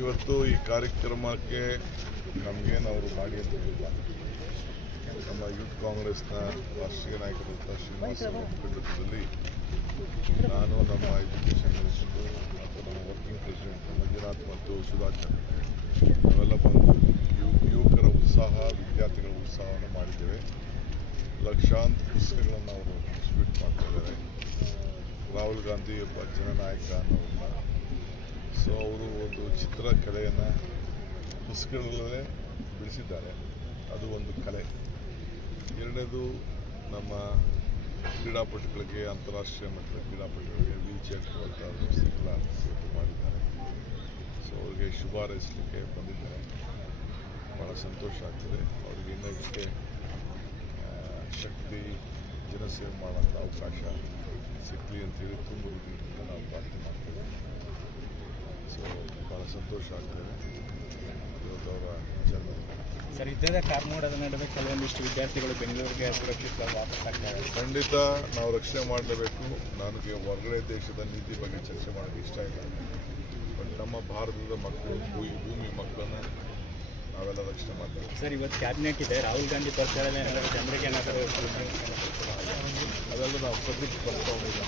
ಇವತ್ತು ಈ ಕಾರ್ಯಕ್ರಮಕ್ಕೆ ನಮಗೇನು ಅವರು ಮಾಡಿ ಅಂತ ಹೇಳಿಲ್ಲ. ನಮ್ಮ ಯೂತ್ ಕಾಂಗ್ರೆಸ್ನ ರಾಷ್ಟ್ರೀಯ ನಾಯಕರಾದ ಶ್ರೀನಿವಾಸ ನೇತೃತ್ವದಲ್ಲಿ ನಾನು ನಮ್ಮ ಎಜುಕೇಷನ್ ಮಿನಿಸ್ಟರು ಮತ್ತು ನಮ್ಮ ವರ್ಕಿಂಗ್ ಪ್ರೆಸಿಡೆಂಟ್ ಮಂಜುನಾಥ್ ಮತ್ತು ಸುಧಾಕರ್ ನಾವೆಲ್ಲ ಬಂದು ಯುವ ಯುವಕರ ಉತ್ಸಾಹ, ವಿದ್ಯಾರ್ಥಿಗಳ ಉತ್ಸಾಹವನ್ನು ಮಾಡಿದ್ದೇವೆ. ಲಕ್ಷಾಂತರ ಪುಸ್ತಕಗಳನ್ನು ಅವರು ಡಿಸ್ಟ್ರಿಬ್ಯೂಟ್ ಮಾಡ್ತಾ ಇದ್ದಾರೆ. ರಾಹುಲ್ ಗಾಂಧಿ ಒಬ್ಬ ಜನನಾಯಕ ಅನ್ನೋದನ್ನ ಸೊ ಅವರು ಒಂದು ಚಿತ್ರಕಲೆಯನ್ನು ಪುಸ್ತಕಗಳಲ್ಲೇ ಬಿಡಿಸಿದ್ದಾರೆ. ಅದು ಒಂದು ಕಲೆ. ಎರಡನೇದು ನಮ್ಮ ಕ್ರೀಡಾಪಟುಗಳಿಗೆ ಅಂತಾರಾಷ್ಟ್ರೀಯ ಮಟ್ಟದ ಕ್ರೀಡಾಪಟುಗಳಿಗೆ ವೀಲ್ ಚೇರ್ ಇವತ್ತು ಮಾಡಿದ್ದಾರೆ. ಸೊ ಅವರಿಗೆ ಶುಭ ಹಾರೈಸಲಿಕ್ಕೆ ಬಂದಿದ್ದಾರೆ. ಭಾಳ ಸಂತೋಷ ಆಗ್ತದೆ. ಅವರಿಗೆ ಆ, ಶಕ್ತಿ ಜನಸೇವೆ ಮಾಡೋಂಥ ಅವಕಾಶ ಸಿಗಲಿ ಅಂತೇಳಿ ತುಂಬ ನಾವು ಪ್ರಾರ್ಥನೆ ಮಾಡ್ತೇವೆ. ಸಂತೋಷ ಆಗ್ತದೆ. ಇವತ್ತು ಅವರ ಜನ್ಮ ಸರ್ ಕಾರ್ಮೋಡದ ನಡುವೆ ಕೆಲವೊಂದಿಷ್ಟು ವಿದ್ಯಾರ್ಥಿಗಳು ಬೆಂಗಳೂರಿಗೆ ಸುರಕ್ಷಿತ ವಾಪಸ್ ಆಗ್ತಾರೆ ಖಂಡಿತ ನಾವು ರಕ್ಷಣೆ ಮಾಡಲೇಬೇಕು. ನನಗೆ ಹೊರಗಡೆ ದೇಶದ ನೀತಿ ಬಗ್ಗೆ ಚರ್ಚೆ ಮಾಡೋಕೆ ಇಷ್ಟ ಇಲ್ಲ. ಬಟ್ ನಮ್ಮ ಭಾರತದ ಮಕ್ಕಳು ಭೂಮಿ ಭೂಮಿ ಮಕ್ಕಳನ್ನು ನಾವೆಲ್ಲ ರಕ್ಷಣೆ ಮಾಡಬೇಕು ಸರ್ ಇವತ್ತು ಕ್ಯಾಬಿನೆಟ್ ಇದೆ. ರಾಹುಲ್ ಗಾಂಧಿ ಬರ್ತಾರೆ ಜನರಿಗೆ ಏನಾದರೂ ಅದೆಲ್ಲ ನಾವು ಪ್ರತಿಕ್ರಿಯೆ ಬರ್ತಾ ಹೋಗಿಲ್ಲ